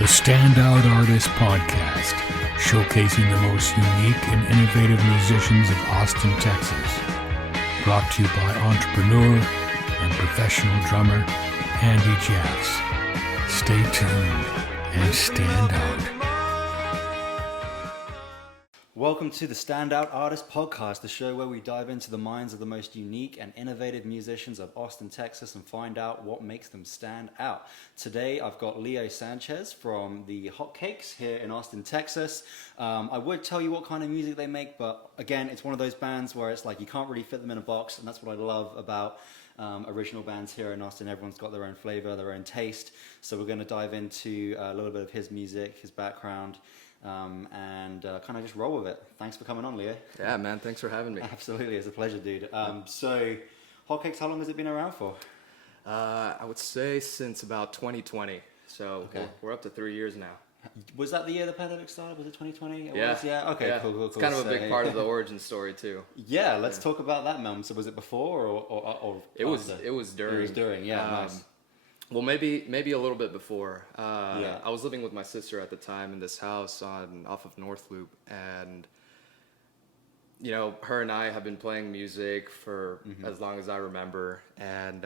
The Standout Artist Podcast, showcasing the most unique and innovative musicians of Austin, Texas. Brought to you by entrepreneur and professional drummer Andy Jeffs. Stay tuned and stand out. Welcome to the Standout Artist Podcast, the show where we dive into the minds of the most unique and innovative musicians of Austin, Texas, and find out what makes them stand out. Today, I've got Leo Sanchez from the Hotcakes here in Austin, Texas. I would tell you what kind of music they make, but again, it's one of those bands where it's like you can't really fit them in a box, and that's what I love about original bands here in Austin. Everyone's got their own flavor, their own taste. So we're going to dive into a little bit of his music, his background, and kind of just roll with it. Thanks for coming on, Leo. Yeah, man. Thanks for having me. Absolutely. It's a pleasure, dude. So, Hotcakes, how long has it been around for? I would say since about 2020. So Okay. we're up to 3 years now. Was that the year the pandemic started? Was it 2020? Yeah. Yeah? Okay, Yeah. cool. It's kind of a big part of the origin story, too. Yeah, let's talk about that, man. So was it before or It was after? It was during. It was during, yeah, nice. Well, maybe a little bit before. Yeah. I was living with my sister at the time in this house off of North Loop, and you know, her and I have been playing music for as long as I remember, and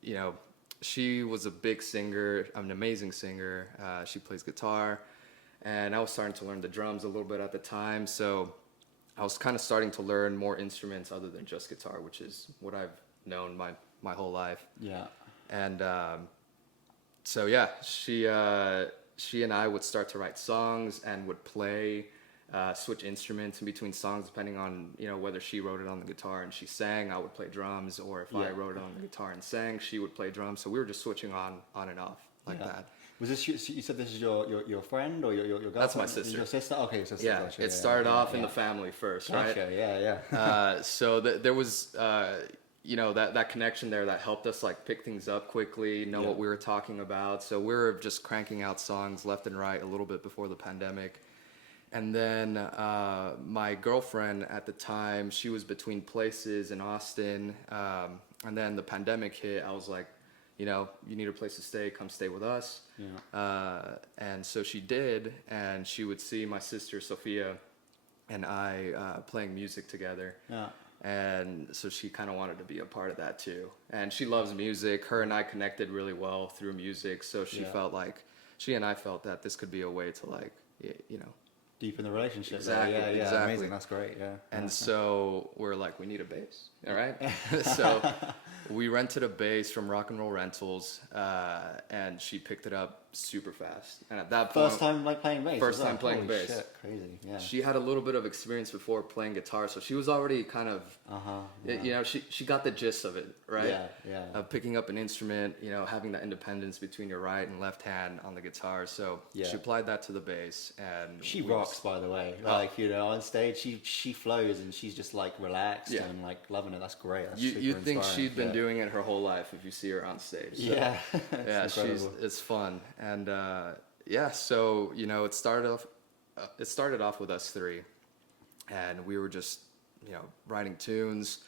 you know, she was a big singer, an amazing singer. She plays guitar, and I was starting to learn the drums a little bit at the time, so I was kind of starting to learn more instruments other than just guitar, which is what I've known my whole life. Yeah. And so yeah, she and I would start to write songs and would play, switch instruments in between songs depending on, you know, whether she wrote it on the guitar and she sang, I would play drums, or if I wrote it on the guitar and sang, she would play drums. So we were just switching on and off like that. Was this you said this is your friend or your girlfriend? That's my sister. Your sister? Okay, your sister. Yeah, Gotcha. it started off in the family first, right? Gotcha. Yeah. So there was, you know, that connection there that helped us like pick things up quickly, know what we were talking about. So we were just cranking out songs left and right a little bit before the pandemic. And then my girlfriend at the time, she was between places in Austin. And then the pandemic hit. I was like, you know, you need a place to stay, come stay with us. Yeah. And so she did, and she would see my sister Sophia and I playing music together. Yeah. And so she kind of wanted to be a part of that too. And she loves music. Her and I connected really well through music. So she felt like, she and I felt that this could be a way to like, you know. Deepen the relationship. Exactly. Yeah, exactly. Amazing. That's great. Yeah. And so we're like, we need a bass. All right. So we rented a bass from Rock and Roll Rentals, and she picked it up super fast. And at that point, First time like playing bass. First time playing Holy bass. Shit, crazy. Yeah. She had a little bit of experience before playing guitar, so she was already kind of, you know, she got the gist of it, right? Yeah. Of picking up an instrument, you know, having that independence between your right and left hand on the guitar. So she applied that to the bass, and she rocks, by the way. Like, you know, on stage, she flows and she's just like relaxed and like loving it. That's great. That's you super think inspiring. she'd been doing it her whole life if you see her on stage. So, yeah. yeah, it's fun. And so you know, it started off with us three, and we were just, you know, writing tunes.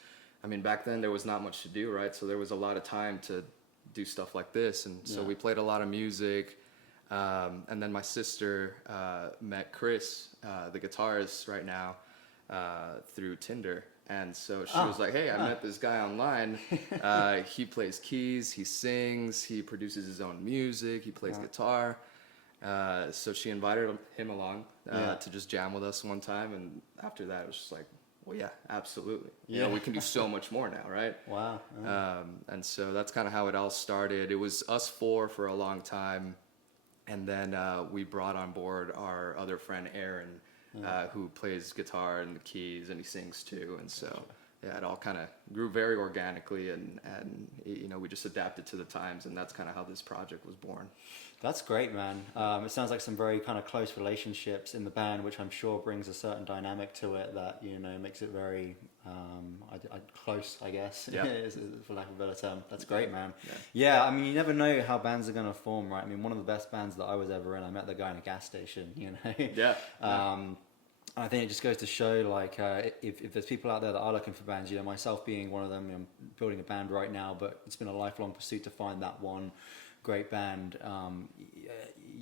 I mean, back then there was not much to do, right? So there was a lot of time to do stuff like this, and so we played a lot of music. And then my sister met Chris, the guitarist right now, through Tinder. And so she was like, hey, I met this guy online. He plays keys, he sings, he produces his own music, he plays guitar. So she invited him along to just jam with us one time. And after that, it was just like, well, yeah, absolutely. You know, we can do so much more now, right? Wow. And so that's kind of how it all started. It was us four for a long time. And then we brought on board our other friend, Aaron, who plays guitar and the keys, and he sings too. And so, yeah, it all kind of grew very organically, and you know, we just adapted to the times, and that's kind of how this project was born. That's great, man. It sounds like some very kind of close relationships in the band, which I'm sure brings a certain dynamic to it that, you know, makes it very close, I guess, for lack of a better term. That's great, man. Yeah, I mean, you never know how bands are going to form, right? I mean, one of the best bands that I was ever in, I met the guy in a gas station, you know? I think it just goes to show, like, if there's people out there that are looking for bands, you know, myself being one of them, I'm building a band right now, but it's been a lifelong pursuit to find that one great band,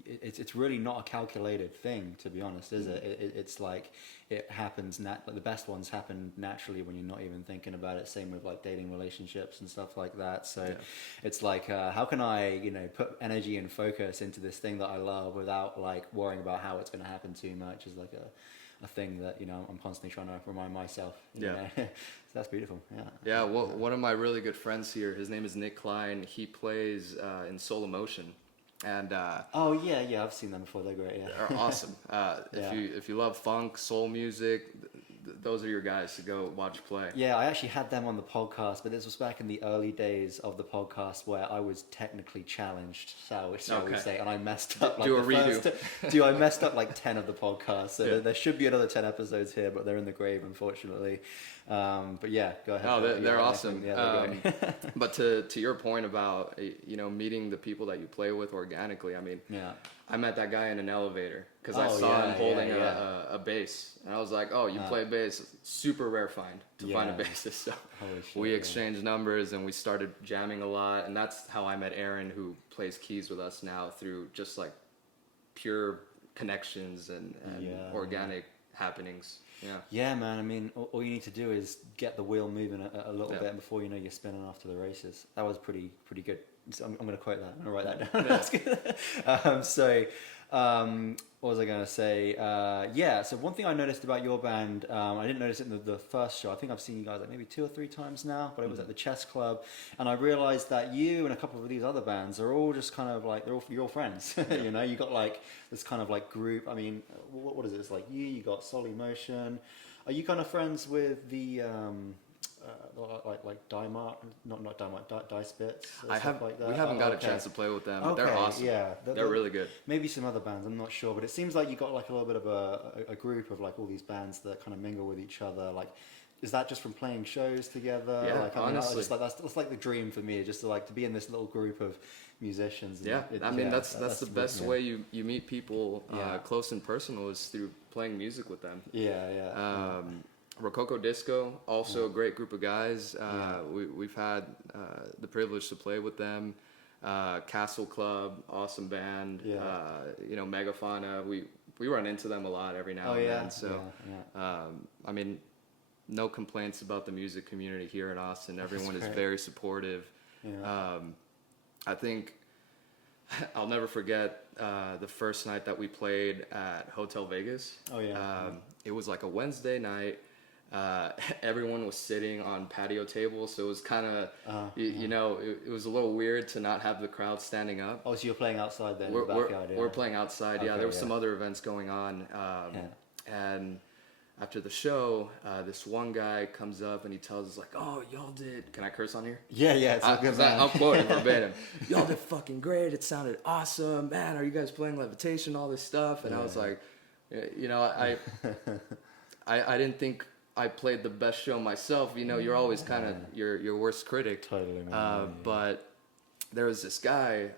it's really not a calculated thing, to be honest, is it? It's like it happens. Like the best ones happen naturally when you're not even thinking about it. Same with like dating relationships and stuff like that. So it's like, how can I, put energy and focus into this thing that I love without like worrying about how it's going to happen too much? Is like a thing that I'm constantly trying to remind myself. So that's beautiful. Yeah. Well, one of my really good friends here, his name is Nick Klein. He plays in Soul Emotion, and I've seen them before. They're great. Yeah, they're awesome. If you love funk, soul music, those are your guys to go watch play. Yeah, I actually had them on the podcast, but this was back in the early days of the podcast where I was technically challenged, shall we say, and I messed up. Do a redo. I messed up like 10 of the podcasts, so there should be another 10 episodes here, but they're in the grave, unfortunately. But yeah, go ahead. Oh, they're awesome. Yeah, they're but to your point about meeting the people that you play with organically, I mean, I met that guy in an elevator because I saw him holding a bass, and I was like, "Oh, you play bass?" Super rare find to find a bassist. So we exchanged numbers and we started jamming a lot, and that's how I met Aaron, who plays keys with us now, through just like pure connections and organic happenings. Yeah, man. I mean, all you need to do is get the wheel moving a little bit before you're spinning off to the races. That was pretty good. So I'm going to quote that. I'm going to write that down. That's good. What was I going to say? So one thing I noticed about your band, I didn't notice it in the first show. I think I've seen you guys like maybe 2 or 3 times now, but it was at the Chess Club, and I realized that you and a couple of these other bands are all just kind of like you're all friends. You got like this kind of like group. I mean, what is it? It's like you got Soul Emotion. Are you kind of friends with the like Dymart, not Dymart, Die Spits? We haven't got a chance to play with them. But Okay, they're awesome. Yeah, they're really good. Maybe some other bands, I'm not sure, but it seems like you got like a little bit of a group of like all these bands that kind of mingle with each other. Like, is that just from playing shows together? Yeah, like, honestly, that's like the dream for me, just to be in this little group of musicians. And that's the best way you meet people close and personal, is through playing music with them. Rococo Disco, also a great group of guys. We've had the privilege to play with them. Castle Club, awesome band. Megafauna, we run into them a lot every now and then. So, I mean, no complaints about the music community here in Austin. Everyone is very supportive. I think I'll never forget the first night that we played at Hotel Vegas. It was like a Wednesday night. Everyone was sitting on patio tables, so it was kind of, it was a little weird to not have the crowd standing up. Oh, so you're playing outside then? We're playing outside. Okay, there were some other events going on, and after the show, this one guy comes up and he tells us like, "Oh, y'all did." Can I curse on here? Yeah, it's good. I'm quoting verbatim. "Y'all did fucking great. It sounded awesome, man. Are you guys playing Levitation? All this stuff?" And I was like, I didn't think I played the best show myself. You're always kind of your worst critic. Totally, man. But there was this guy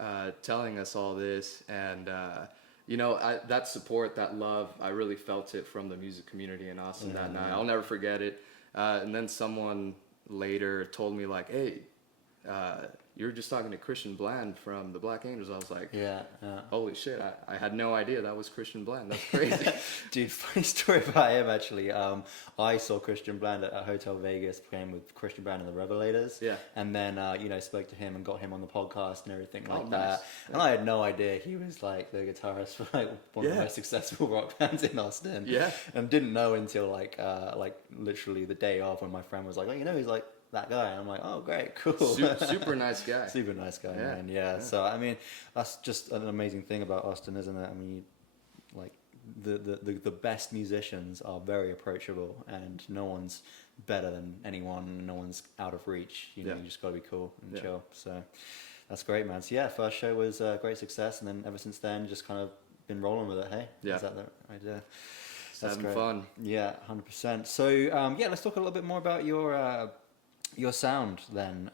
telling us all this, and that support, that love, I really felt it from the music community in Austin that night. I'll never forget it. And then someone later told me like, "Hey, you were just talking to Christian Bland from the Black Angels." I was like, holy shit, I had no idea that was Christian Bland. That's crazy. Dude, funny story about him actually. I saw Christian Bland at Hotel Vegas playing with Christian Bland and the Revelators. And then, spoke to him and got him on the podcast and everything like that. Nice. And I had no idea he was like the guitarist for like one of the most successful rock bands in Austin. And didn't know until like literally the day of, when my friend was like, he's like that guy. And I'm like, oh, great, cool. Super nice guy. Super nice guy, man. Yeah. So, I mean, that's just an amazing thing about Austin, isn't it? I mean, like, the best musicians are very approachable, and no one's better than anyone. No one's out of reach. You just got to be cool and chill. So, that's great, man. So, first show was a great success, and then ever since then, just kind of been rolling with it, hey? Yeah. Is that the idea? That's having fun. Yeah, 100%. So, let's talk a little bit more about your sound then.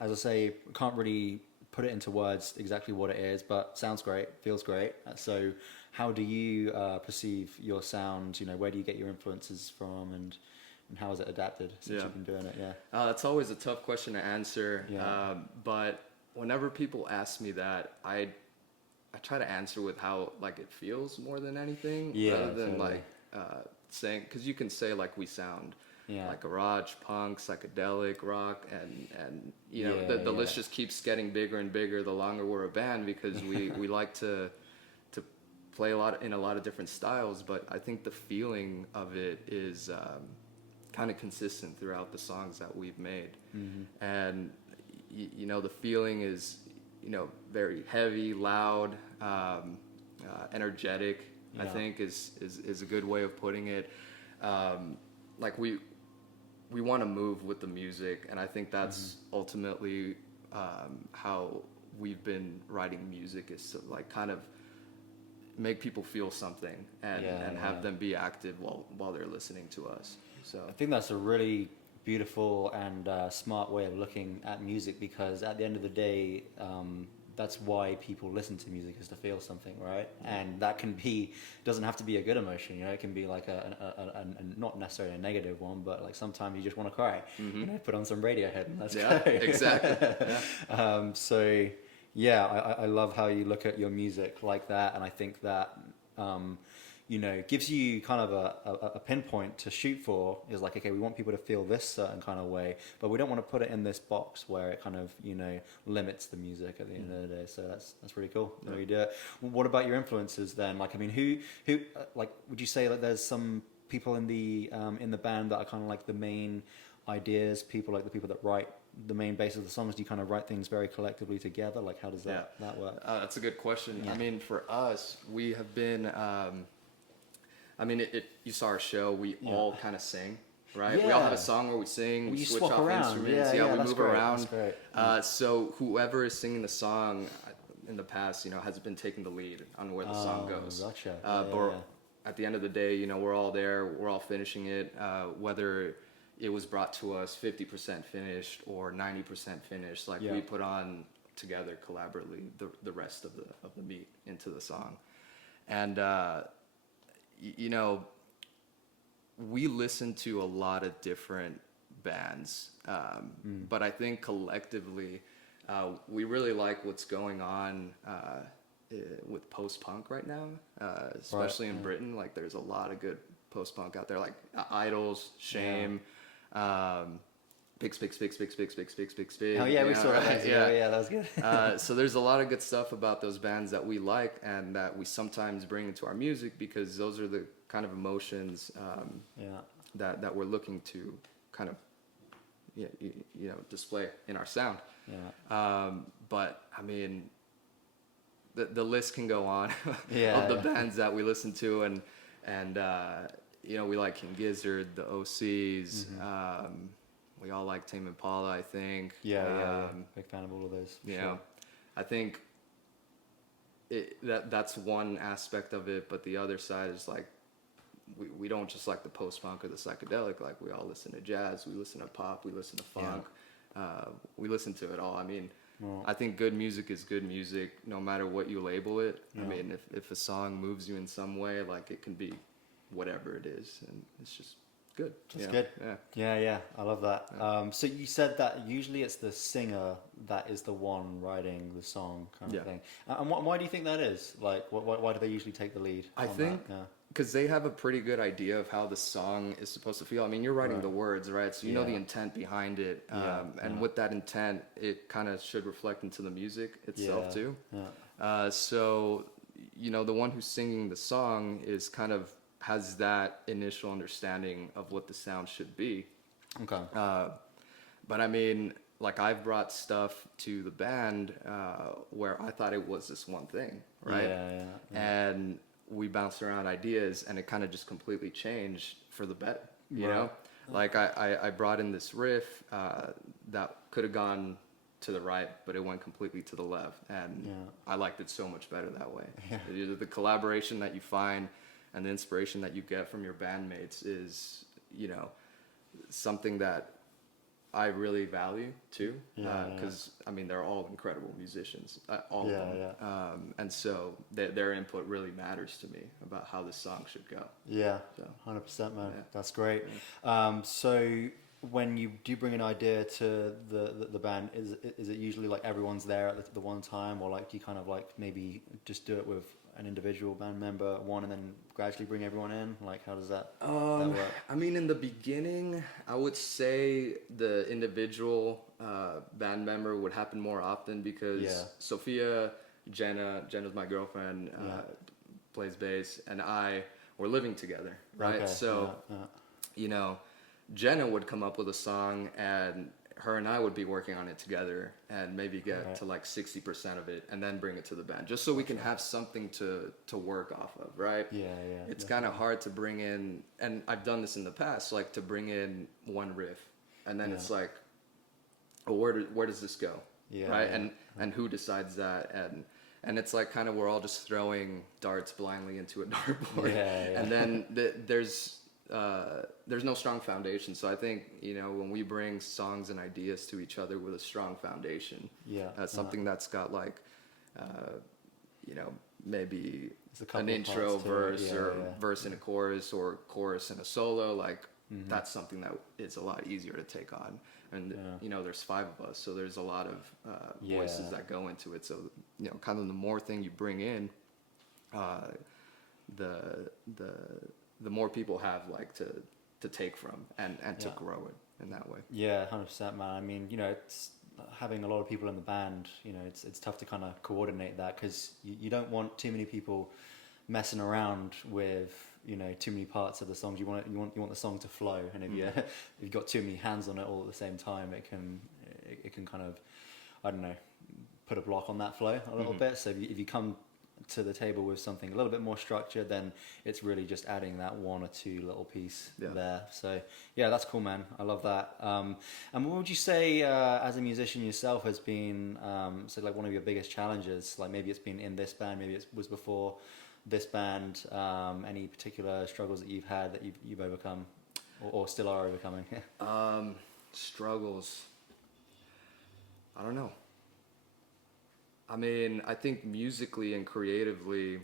As I say, can't really put it into words exactly what it is, but sounds great, feels great. So how do you perceive your sound? Where do you get your influences from, and how has it adapted since you've been doing it? That's always a tough question to answer. But whenever people ask me that, I try to answer with how like it feels more than anything, rather than totally. like saying, because you can say like we sound like garage, punk, psychedelic, rock, and you know the list just keeps getting bigger and bigger the longer we're a band, because we like to play in a lot of different styles, but I think the feeling of it is kind of consistent throughout the songs that we've made. And you know, the feeling is, you know, very heavy, loud, energetic, I think is a good way of putting it. Like we want to move with the music, and I think that's ultimately how we've been writing music, is to like kind of make people feel something and have them be active while they're listening to us. So I think that's a really beautiful and smart way of looking at music, because at the end of the day, that's why people listen to music, is to feel something, right? And that doesn't have to be a good emotion, you know. It can be like a not necessarily a negative one, but like sometimes you just want to cry, you know, put on some Radiohead and let's go. Exactly. So yeah, I love how you look at your music like that, and I think that you know, gives you kind of a pinpoint to shoot for. Is like, okay, we want people to feel this certain kind of way, but we don't want to put it in this box where it kind of, you know, limits the music at the end of the day. So that's really cool the way you do it. What about your influences then? Like, I mean, who like, would you say that there's some people in the band that are kind of like the main ideas, people, like the people that write the main base of the songs? Do you kind of write things very collectively together? Like, how does that work? That's a good question. I mean, for us, we have been I mean, you saw our show, we all kind of sing, right? We all have a song where we sing, we switch off instruments, we move around. So whoever is singing the song in the past, you know, has been taking the lead on where the song goes. Gotcha. But at the end of the day, you know, we're all there, we're all finishing it, whether it was brought to us 50% finished or 90% finished, like we put on together collaboratively the rest of the meat into the song. And you know, we listen to a lot of different bands, but I think collectively we really like what's going on with post-punk right now, especially in Britain. Like, there's a lot of good post-punk out there, like Idols, Shame, Pigs. Oh yeah, we saw that. Yeah, that was good. So there's a lot of good stuff about those bands that we like and that we sometimes bring into our music, because those are the kind of emotions that we're looking to kind of you know, display in our sound. But I mean, the list can go on of the bands that we listen to, and you know, we like King Gizzard, the OCs. We all like Tame Impala, I think. Big fan of all of those. You know, I think that's one aspect of it, but the other side is like, we don't just like the post-punk or the psychedelic. Like, we all listen to jazz, we listen to pop, we listen to funk. We listen to it all. I mean, I think good music is good music, no matter what you label it. I mean, if a song moves you in some way, like, it can be whatever it is, and it's just good. That's good. Yeah, I love that. So you said that usually it's the singer that is the one writing the song, kind of thing. And why do you think that is? Like, why do they usually take the lead? I think because they have a pretty good idea of how the song is supposed to feel. I mean, you're writing the words, right? So you know the intent behind it, and with that intent, it kind of should reflect into the music itself too. So, you know, the one who's singing the song is kind of has that initial understanding of what the sound should be. Okay. But I mean, like, I've brought stuff to the band where I thought it was this one thing, right? And we bounced around ideas, and it kind of just completely changed for the better, you know? Like, I brought in this riff that could have gone to the right, but it went completely to the left, and I liked it so much better that way. The collaboration that you find and the inspiration that you get from your bandmates is, you know, something that I really value too, because I mean, they're all incredible musicians, all of them, and so their input really matters to me about how this song should go. 100%, man. That's great. So when you do bring an idea to the band, is it usually like everyone's there at the one time, or like do you kind of like maybe just do it with an individual band member one and then gradually bring everyone in? Like how does that work? I mean, in the beginning, I would say the individual band member would happen more often because Sophia, Jenna's my girlfriend, plays bass, and I were living together, right? Okay. So, you know, Jenna would come up with a song and her and I would be working on it together and maybe get to like 60% of it and then bring it to the band just so we can have something to work off of, right? Yeah. It's kind of hard to bring in, and I've done this in the past, like to bring in one riff and then it's like, oh, where does this go? Right? And who decides that? And it's like kind of we're all just throwing darts blindly into a dartboard. And then there's no strong foundation. So I think, you know, when we bring songs and ideas to each other with a strong foundation, something that's got like, you know, maybe an intro verse or verse and a chorus or chorus and a solo, like that's something that is a lot easier to take on. And, you know, there's 5 of us, so there's a lot of voices that go into it. So, you know, kind of the more thing you bring in, the more people have like to take from and to grow it in that way. Yeah, 100%, man. I mean, you know, it's having a lot of people in the band, you know, it's tough to kind of coordinate that because you don't want too many people messing around with, you know, too many parts of the songs. You want the song to flow, and if you've got too many hands on it all at the same time, it can kind of, I don't know, put a block on that flow a little bit. So if you come to the table with something a little bit more structured, then it's really just adding that 1 or 2 little piece there. So yeah, that's cool, man. I love that. And what would you say as a musician yourself has been so like one of your biggest challenges? Like maybe it's been in this band, maybe it was before this band. Any particular struggles that you've had that you've overcome or still are overcoming? Struggles, I don't know. I mean, I think musically and creatively,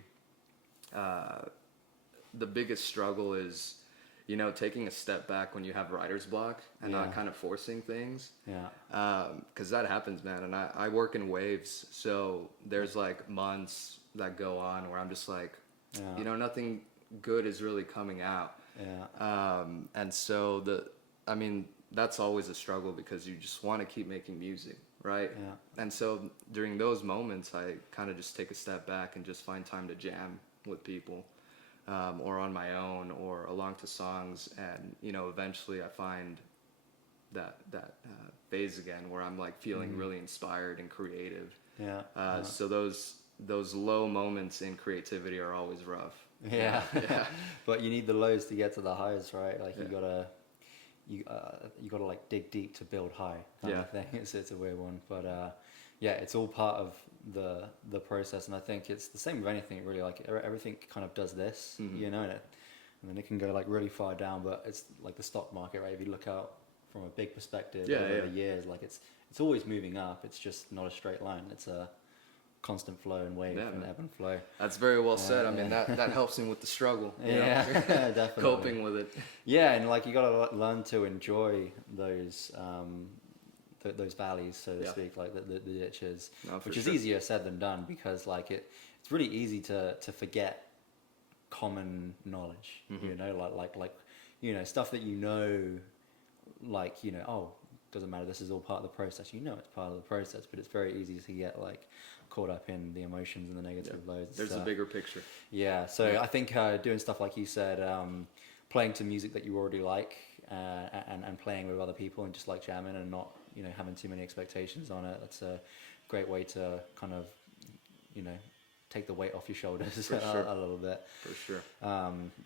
the biggest struggle is, you know, taking a step back when you have writer's block and not kind of forcing things. Yeah. 'Cause that happens, man. And I work in waves. So there's like months that go on where I'm just like, you know, nothing good is really coming out. Yeah. And so I mean, that's always a struggle because you just want to keep making music. Right? Yeah. And so during those moments, I kind of just take a step back and just find time to jam with people, or on my own, or along to songs. And, you know, eventually I find that phase again where I'm like feeling really inspired and creative. Yeah. So those low moments in creativity are always rough. Yeah. But you need the lows to get to the highs, right? Like you gotta like dig deep to build high kind of thing. It's a weird one, but it's all part of the process, and I think it's the same with anything really. Like everything kind of does this, you know, and then it can go like really far down. But it's like the stock market, right? If you look out from a big perspective over the years, like it's always moving up. It's just not a straight line. It's a constant flow and wave and ebb and flow. That's very well said. I mean, that helps him with the struggle. You know? Definitely. Coping with it. Yeah, and like you gotta learn to enjoy those valleys, so to speak, like the ditches, which is easier said than done because like it's really easy to forget common knowledge. You know, like you know, stuff that you know, like, you know, oh, doesn't matter, this is all part of the process. You know, it's part of the process, but it's very easy to get like caught up in the emotions and the negative loads. There's a bigger picture. Yeah, so I think doing stuff like you said, playing to music that you already like, and playing with other people and just like jamming and not, you know, having too many expectations on it. That's a great way to kind of, you know, take the weight off your shoulders a little bit. For sure.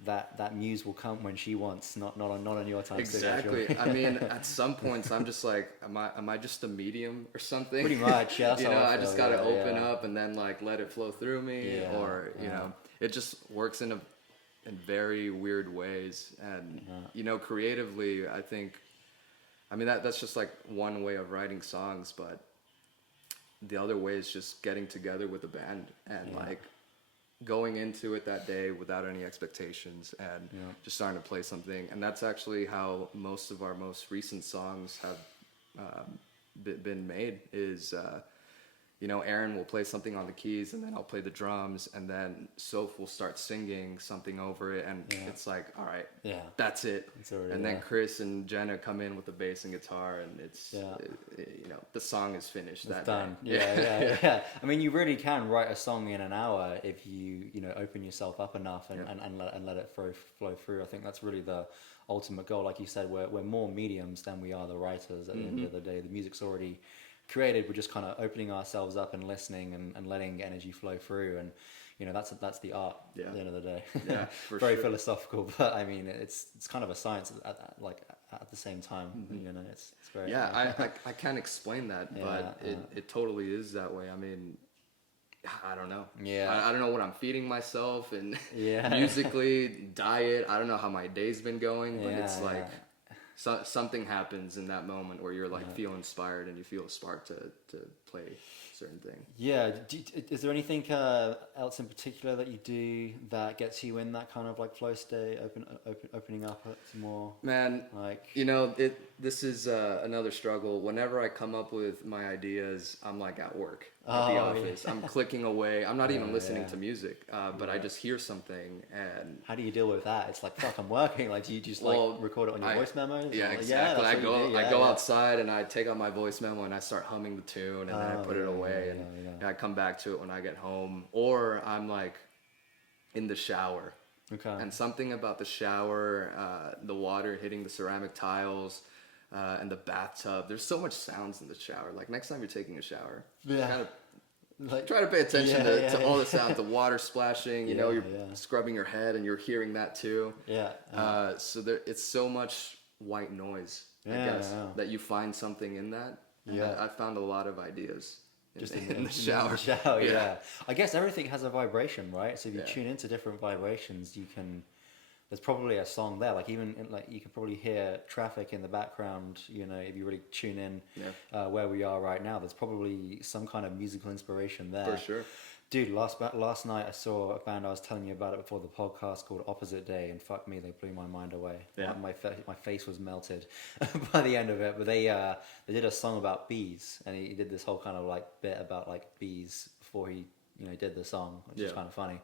That muse will come when she wants, not on your time. Exactly. I mean, at some points I'm just like, am I just a medium or something? Pretty much, yeah. You know, I just gotta open up and then like let it flow through me, or you know, it just works in very weird ways. And you know, creatively, I think, I mean that's just like one way of writing songs, but the other way is just getting together with a band and like going into it that day without any expectations and just starting to play something. And that's actually how most of our most recent songs have been made is, Aaron will play something on the keys and then I'll play the drums and then Soph will start singing something over it and it's like, all right, that's it. And then Chris and Jenna come in with the bass and guitar and it's, the song is finished. It's that done. day. Yeah. I mean, you really can write a song in an hour if you, open yourself up enough and let it flow through. I think that's really the ultimate goal. Like you said, we're more mediums than we are the writers at the end of the day. The music's already created. We're just kind of opening ourselves up and listening and letting energy flow through, and that's the art at the end of the day. Very sure. Philosophical, but I mean it's kind of a science at the same time. It's very I can't explain that, but it totally is that way. I mean, I don't know. I don't know what I'm feeding myself and musically, diet. I don't know how my day's been going, but it's like something happens in that moment where you're like feel inspired and you feel a spark to play a certain thing. Yeah. Is there anything else in particular that you do that gets you in that kind of like flow state, opening up to more? Man, this is another struggle. Whenever I come up with my ideas, I'm like at work at the office. I'm clicking away. I'm not even listening to music, but I just hear something. And how do you deal with that? It's like, fuck, I'm working. Like, do you just record it on your voice memos? Yeah, exactly. I go outside and I take out my voice memo and I start humming the tune and then I put it away and I come back to it when I get home, or I'm like in the shower. Okay. And something about the shower, the water hitting the ceramic tiles, and the bathtub. There's so much sounds in the shower. Like next time you're taking a shower, try to pay attention to all the sounds. The water splashing. You're scrubbing your head and you're hearing that too. So it's so much white noise. I guess that you find something in that. I found a lot of ideas. Just in the shower. I guess everything has a vibration, right? So if you tune into different vibrations, there's probably a song there. Like even you can probably hear traffic in the background. If you really tune in where we are right now, there's probably some kind of musical inspiration there. For sure. Dude, last night I saw a band I was telling you about it before the podcast called Opposite Day, and fuck me, they blew my mind away. Yeah. My face was melted by the end of it. But they did a song about bees, and he did this whole kind of like bit about like bees before he did the song, which is kind of funny.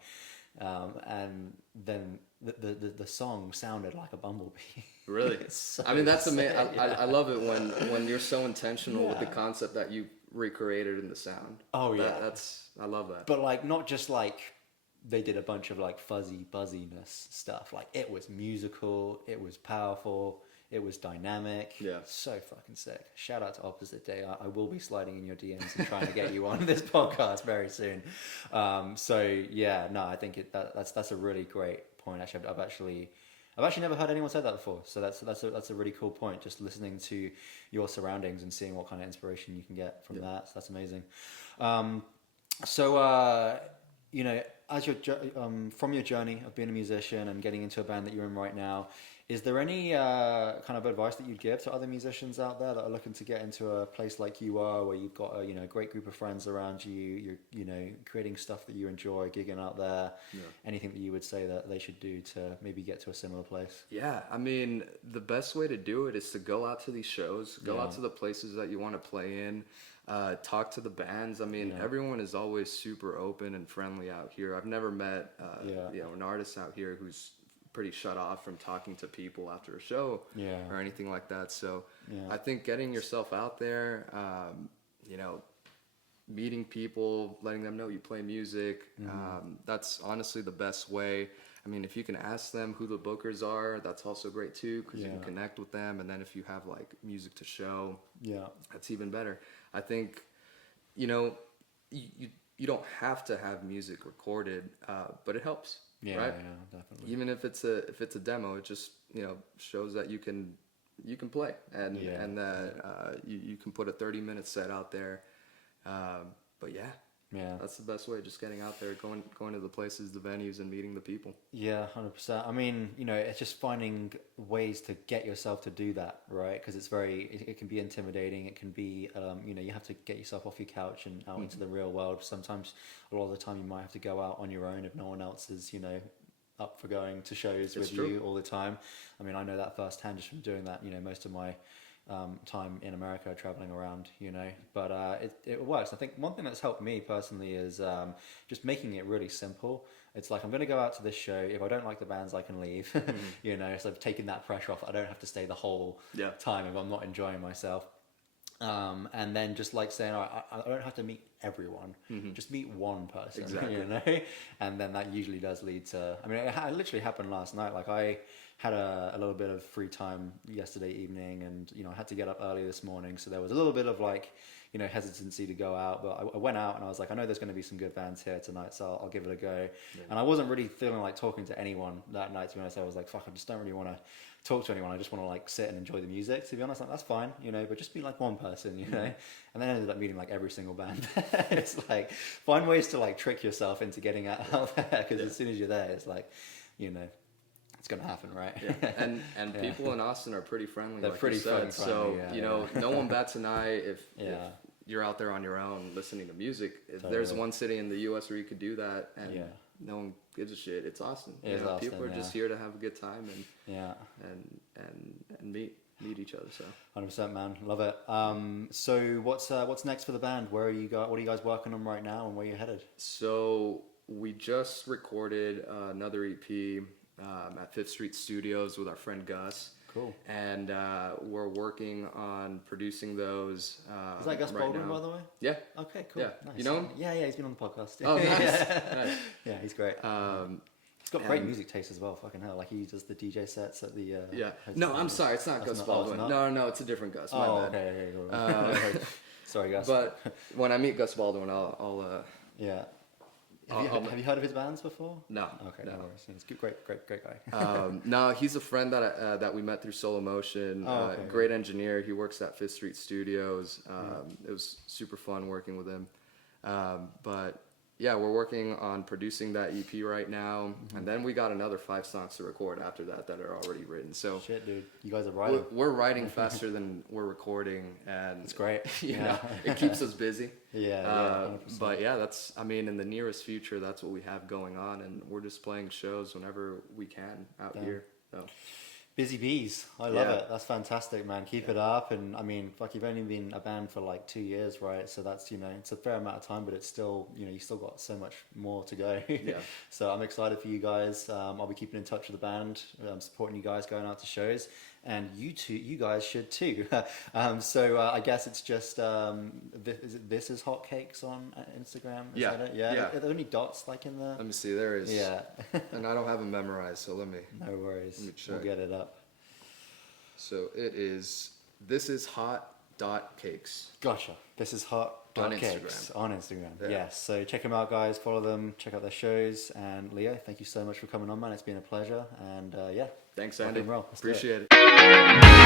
And then the song sounded like a bumblebee. Really? I mean, that's amazing. I love it when you're so intentional with the concept that you recreated in the sound. I love that. But like not just like they did a bunch of like fuzzy buzziness stuff. Like it was musical, it was powerful, it was dynamic. So fucking sick. Shout out to Opposite Day. I will be sliding in your DMs and trying to get you on this podcast very soon. I think that's a really great point. Actually, I've actually never heard anyone say that before. So that's a really cool point. Just listening to your surroundings and seeing what kind of inspiration you can get from that. So that's amazing. As from your journey of being a musician and getting into a band that you're in right now, is there any kind of advice that you'd give to other musicians out there that are looking to get into a place like you are, where you've got a great group of friends around you, you're creating stuff that you enjoy, gigging out there? Anything that you would say that they should do to maybe get to a similar place? Yeah, I mean, the best way to do it is to go out to these shows, go out to the places that you want to play in. Talk to the bands. I mean, everyone is always super open and friendly out here. I've never met an artist out here who's pretty shut off from talking to people after a show or anything like that. So I think getting yourself out there, meeting people, letting them know you play music, that's honestly the best way. I mean, if you can ask them who the bookers are, that's also great too, because you can connect with them. And then if you have like music to show, that's even better. I think, you don't have to have music recorded, but it helps, right? Yeah, definitely. Even if it's a demo, it just shows that you can play and that you can put a 30-minute set out there. But Yeah. That's the best way, just getting out there, going to the places, the venues, and meeting the people. Yeah, 100%. I mean, it's just finding ways to get yourself to do that, right? Because it can be intimidating. It can be, you have to get yourself off your couch and out into the real world. Sometimes, a lot of the time, you might have to go out on your own if no one else is, up for going to shows with you all the time. I mean, I know that firsthand just from doing that, most of my time in America traveling around, but it works. I think one thing that's helped me personally is just making it really simple. It's like, I'm going to go out to this show. If I don't like the bands, I can leave, so I've taken that pressure off. I don't have to stay the whole time if I'm not enjoying myself. And then just like saying, I don't have to meet everyone, just meet one person, exactly. And then that usually does lead to, I mean, it literally happened last night. Like, I had a little bit of free time yesterday evening, and I had to get up early this morning, so there was a little bit of like hesitancy to go out, but I went out and I was like, I know there's going to be some good bands here tonight, so I'll give it a go. And I wasn't really feeling like talking to anyone that night, to be honest. I was like, fuck, I just don't really want to talk to anyone. I just want to like sit and enjoy the music, to be honest. Like, that's fine, but just be like one person, And then I ended up meeting like every single band. It's like, find ways to like trick yourself into getting out there, because as soon as you're there, it's like, it's gonna happen, right? Yeah. And people in Austin are pretty friendly. They're like pretty you said. friendly. So no one bats an eye if you're out there on your own listening to music. If there's one city in the U.S. where you could do that, and no one gives a shit, it's Austin. Austin, people are just here to have a good time and meet each other. So 100%, man, love it. So what's next for the band? What are you guys working on right now, and where are you headed? So we just recorded another EP at Fifth Street Studios with our friend Gus. Cool. And we're working on producing those. Is that Gus right Baldwin, now. by the way? Yeah. Okay, cool. Yeah. Nice. You know him? Yeah, he's been on the podcast. Oh, nice. Nice. Nice. Yeah, he's great. He's got great music taste as well. Fucking hell, like he does the DJ sets at the. No, I'm sorry, it's not Gus Baldwin. No, it's a different Gus. My bad. Okay. Sorry, Gus. But when I meet Gus Baldwin, I'll yeah. Have you heard of his bands before? No. Okay, no worries. He's a great guy. No, he's a friend that we met through Solo Motion. Great engineer. He works at Fifth Street Studios. It was super fun working with him. But yeah, we're working on producing that EP right now, and then we got another 5 songs to record after that are already written. So shit, dude, you guys are writing. We're writing faster than we're recording, and it's great. You know, it keeps us busy. Yeah, but yeah, that's, I mean, in the nearest future, that's what we have going on, and we're just playing shows whenever we can out here. So. Busy bees. I love it. That's fantastic, man. Keep it up. And I mean, fuck, you've only been a band for like 2 years, right? So that's, it's a fair amount of time, but it's still, you still got so much more to go. So I'm excited for you guys. I'll be keeping in touch with the band, supporting you guys going out to shows. And you guys should too. So I guess it's just, this is Hotcakes on Instagram. Is that it? Yeah. Are there any dots like in the... Let me see, there is. Yeah. And I don't have them memorized, so let me... No worries. Let me check. We'll get it up. So it is, this is hot.cakes. Gotcha. This is hot.cakes on Instagram. Yes. So check them out, guys. Follow them. Check out their shows. And Leo, thank you so much for coming on, man. It's been a pleasure. And Thanks, Andy. Appreciate it.